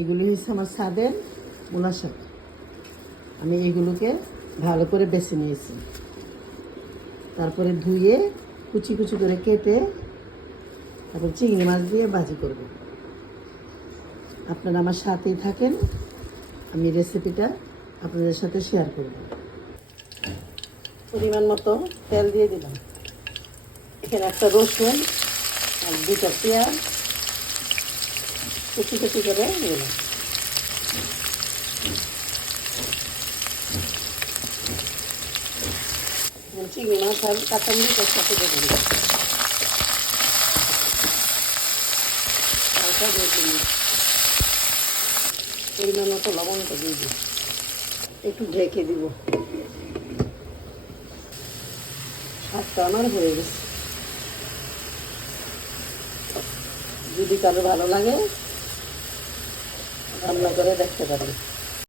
এগুলি হচ্ছে আমার ছাদের মূলা শাক। আমি এগুলোকে ভালো করে বেছে নিয়েছি, তারপরে ধুয়ে কুচি কুচি করে কেটে তারপর চিংড়ি মাছ দিয়ে ভাজি করব। আপনারা আমার সাথেই থাকেন, আমি রেসিপিটা আপনাদের সাথে শেয়ার করব। পরিমাণ মতো তেল দিয়ে দিলাম, এখানে একটা রসুন আর 2টা পেঁয়াজ কুচি কুচি করে দিলাম। চিংড়ি মাছ আর কাঁচামরিচের সাথে দিয়ে দিলাম, হালকা দিয়ে দিলাম, পরিমাণ মতো লবণটা দিয়ে দিই, একটু ঢেকে দিব। শাকটা আমার হয়ে গেছে। যদি কারো ভালো লাগে রান্না করে দেখতে পারেন।